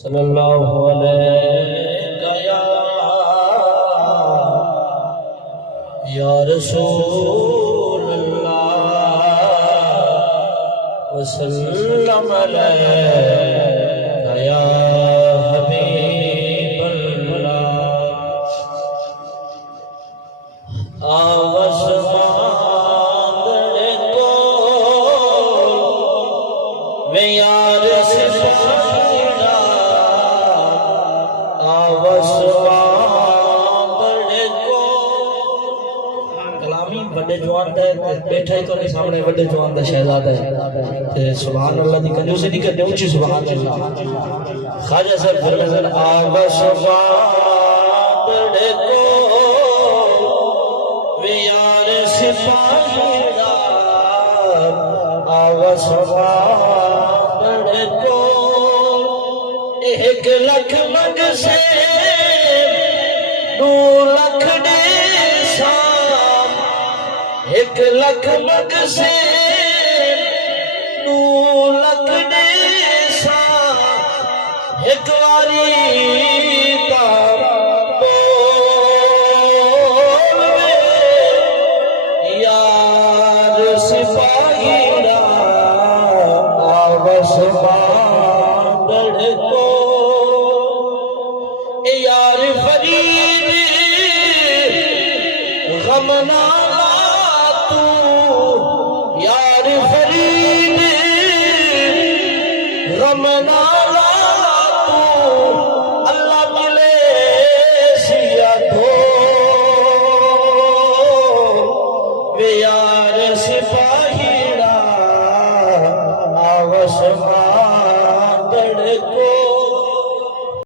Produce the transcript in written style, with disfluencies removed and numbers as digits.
صلی اللہ علیہ یا رسول اللہ وسلم علیہ یا حبیب اللہ آوس ماندڑ کو میں یار سپاہیڑا آوس ماندڑ کو کلامی بڑے جوان ہے بیٹھا ہی تو نہیں سامنے بڑے جوان دا شہزاد ہے سبحان اللہ دی کنجوسی نہیں کرنے اونچی سبحان اللہ خواجہ صاحب فرمائے آوس ماندڑ کو یار سپاہیڑا آوس ماندڑ کو ایک لکھ مگ سے 2 لکھ دے سام ایک لکھ مگ سے 2 لکھ دے سام ایک واری سپاہیڑا آوس ماندڑ کو یار فرید غم نہ لا تو یار فرید غم نہ